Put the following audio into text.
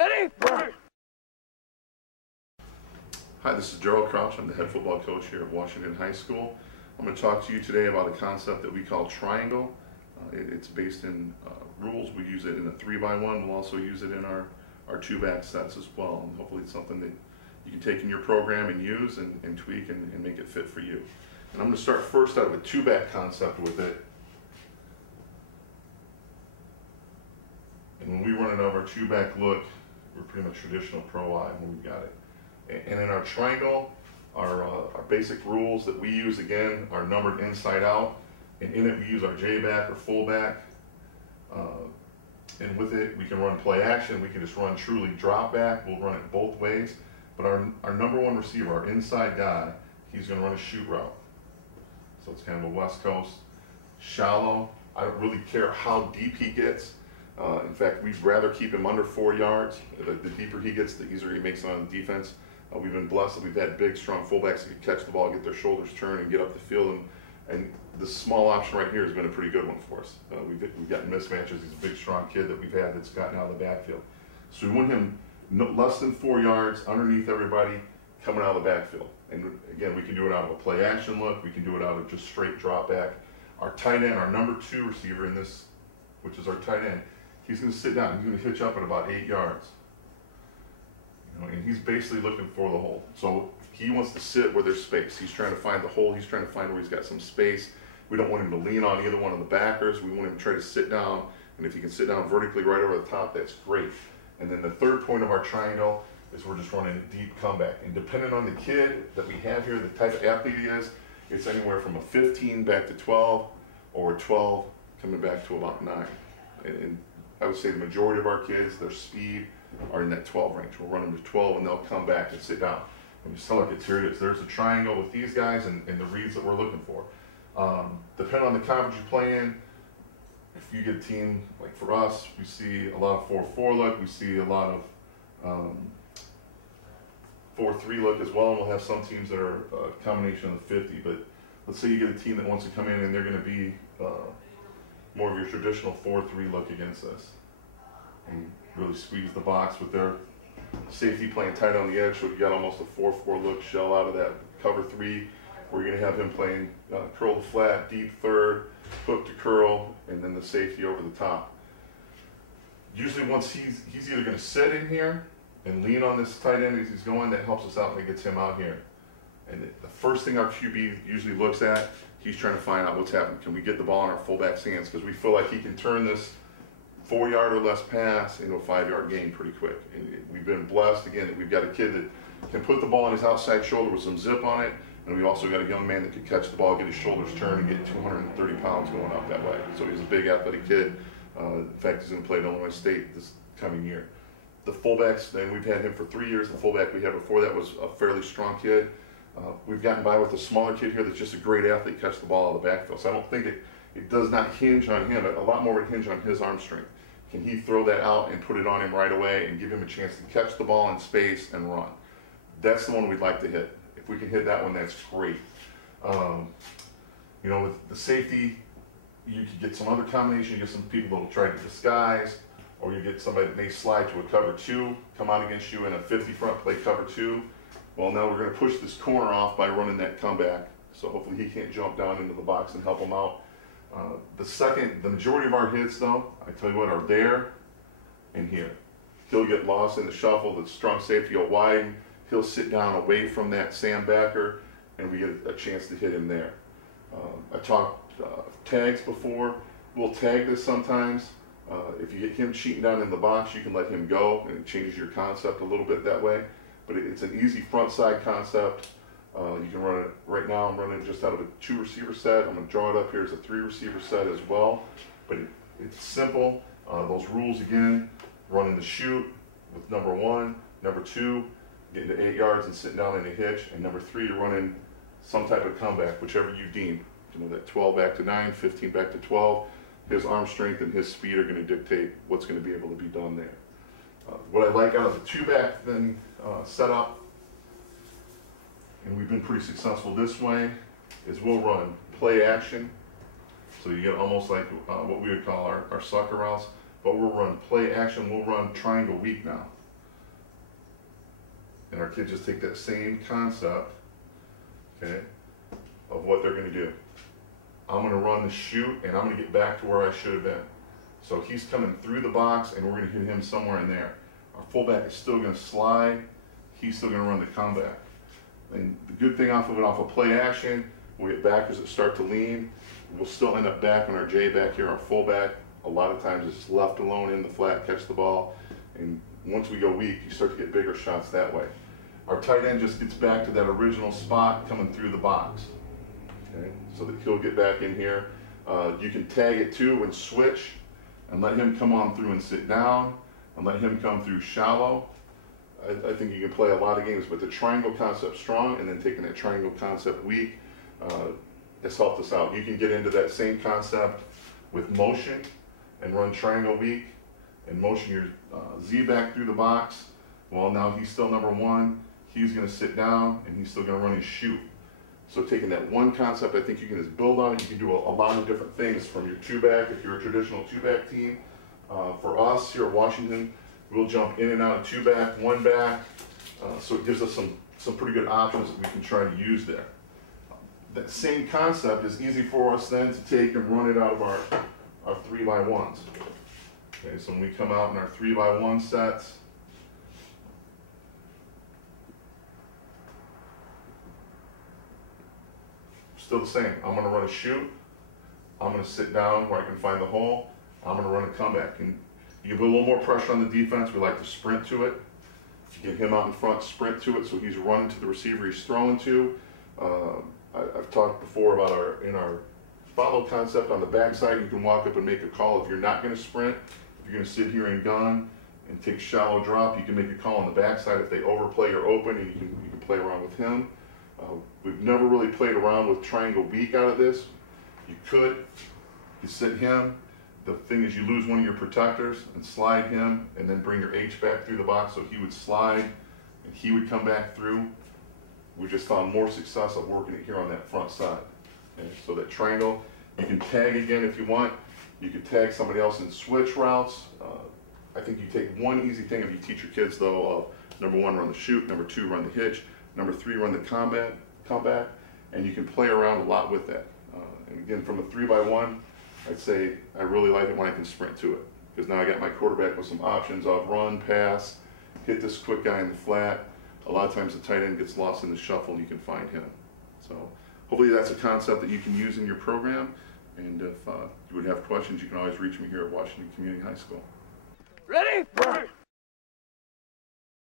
Ready? Hi, this is Darrell. I'm the head football coach here at Washington High School. I'm going to talk to you today about a concept that we call triangle. It's based in rules. We use it in a 3x1. We'll also use it in our 2-back sets as well. And hopefully it's something that you can take in your program and use and tweak and make it fit for you. And I'm going to start first out of a 2-back concept with it. And when we run it over our 2-back look, we're pretty much traditional pro eye when we've got it. And in our triangle, our basic rules that we use, again, are numbered inside out. And in it, we use our J-back or fullback. And with it, we can run play action. We can just run truly drop back. We'll run it both ways. But our number one receiver, our inside guy, he's going to run a shoot route. So it's kind of a West Coast, shallow. I don't really care how deep he gets. In fact, we'd rather keep him under 4 yards. The deeper he gets, the easier he makes it on defense. We've been blessed that we've had big, strong fullbacks that can catch the ball, get their shoulders turned, and get up the field. And this small option right here has been a pretty good one for us. We've gotten mismatches. He's a big, strong kid that we've had that's gotten out of the backfield. So we want him less than 4 yards underneath everybody coming out of the backfield. And again, we can do it out of a play action look. We can do it out of just straight drop back. Our tight end, our number 2 receiver in this, which is our tight end, he's going to sit down. He's going to hitch up at about 8 yards. And he's basically looking for the hole. So he wants to sit where there's space. He's trying to find the hole. He's trying to find where he's got some space. We don't want him to lean on either one of the backers. We want him to try to sit down. And if he can sit down vertically right over the top, that's great. And then the third point of our triangle is we're just running a deep comeback. And depending on the kid that we have here, the type of athlete he is, it's anywhere from a 15 back to 12 or a 12 coming back to about 9. And I would say the majority of our kids, their speed are in that 12 range. We'll run them to 12 and they'll come back and sit down. And just tell our kids, here it is. There's a triangle with these guys and the reads that we're looking for. Depending on the conference you play in, if you get a team, like for us, we see a lot of 4-4 look. We see a lot of 4-3 look as well. And we'll have some teams that are a combination of the 50. But let's say you get a team that wants to come in and they're going to be more of your traditional 4-3 look against us. And really squeeze the box with their safety playing tight on the edge, so you got almost a 4-4 look shell out of that cover 3, where you're going to have him playing curl to flat, deep third, hook to curl, and then the safety over the top. Usually once he's either going to sit in here and lean on this tight end as he's going, that helps us out and gets him out here. And the first thing our QB usually looks at, he's trying to find out what's happening. Can we get the ball in our fullback's hands? Because we feel like he can turn this 4-yard or less pass into a 5-yard gain pretty quick. And we've been blessed, again, that we've got a kid that can put the ball on his outside shoulder with some zip on it, and we've also got a young man that can catch the ball, get his shoulders turned, and get 230 pounds going up that way. So he's a big athletic kid. In fact, he's going to play at Illinois State this coming year. The fullbacks, and we've had him for 3 years. The fullback we had before that was a fairly strong kid. We've gotten by with a smaller kid here that's just a great athlete, catch the ball out of the backfield. So I don't think it does not hinge on him. A lot more would hinge on his arm strength. Can he throw that out and put it on him right away and give him a chance to catch the ball in space and run? That's the one we'd like to hit. If we can hit that one, that's great. With the safety, you could get some other combination. You get some people that will try to disguise, or you get somebody that may slide to a cover 2, come out against you in a 50 front, play cover 2. Well, now we're going to push this corner off by running that comeback. So hopefully he can't jump down into the box and help him out. The majority of our hits, though, I tell you what, are there and here. He'll get lost in the shuffle. The strong safety will widen. He'll sit down away from that sandbacker, and we get a chance to hit him there. I talked tags before. We'll tag this sometimes. If you get him cheating down in the box, you can let him go, and it changes your concept a little bit that way. But it's an easy front side concept. You can run it right now. I'm running just out of a 2-receiver set. I'm going to draw it up here as a 3-receiver set as well. But it's simple. Those rules again: running the shoot with number 1, number 2, getting to 8 yards and sitting down in a hitch, and number 3, you're running some type of comeback, whichever you deem. That 12 back to 9, 15 back to 12. His arm strength and his speed are going to dictate what's going to be able to be done there. What I like out of the 2-back then setup, and we've been pretty successful this way, is we'll run play action. So you get almost like what we would call our sucker routes, but we'll run play action. We'll run triangle weak now. And our kids just take that same concept, okay, of what they're gonna do. I'm gonna run the shoot and I'm gonna get back to where I should have been. So he's coming through the box and we're gonna hit him somewhere in there. Our fullback is still gonna slide, he's still gonna run the comeback. And the good thing off of play action, we get backers that start to lean, we'll still end up back on our J back here, our fullback. A lot of times it's left alone in the flat, catch the ball. And once we go weak, you start to get bigger shots that way. Our tight end just gets back to that original spot coming through the box. Okay, so that he'll get back in here. You can tag it too and switch and let him come on through and sit down and let him come through shallow. I think you can play a lot of games, but the triangle concept strong and then taking that triangle concept weak has helped us out. You can get into that same concept with motion and run triangle weak and motion your Z back through the box. Well, now he's still number one. He's going to sit down and he's still going to run his shoot. So taking that one concept, I think you can just build on it. You can do a lot of different things from your two-back, if you're a traditional two-back team. For us here at Washington, we'll jump in and out of two-back, one-back. So it gives us some pretty good options that we can try to use there. That same concept is easy for us then to take and run it out of our 3x1s. Okay, so when we come out in our 3x1 sets, still the same. I'm going to run a shoot. I'm going to sit down where I can find the hole. I'm going to run a comeback. And you can put a little more pressure on the defense. We like to sprint to it. Get him out in front, sprint to it, so he's running to the receiver he's throwing to. I've talked before about our follow concept on the backside. You can walk up and make a call if you're not going to sprint. If you're going to sit here and gun and take shallow drop, you can make a call on the backside if they overplay or open, and you can play around with him. We've never really played around with triangle weak out of this. You could sit him. The thing is, you lose one of your protectors and slide him, and then bring your H back through the box, so he would slide and he would come back through. We just found more success of working it here on that front side. Okay? So that triangle, you can tag again if you want. You can tag somebody else in switch routes. I think you take one easy thing if you teach your kids though of number one, run the shoot, number two, run the hitch, number three, run the comeback, and you can play around a lot with that. And again, from a 3x1, I'd say I really like it when I can sprint to it, because now I got my quarterback with some options of run, pass, hit this quick guy in the flat. A lot of times the tight end gets lost in the shuffle and you can find him. So hopefully that's a concept that you can use in your program. And if you would have questions, you can always reach me here at Washington Community High School. Ready?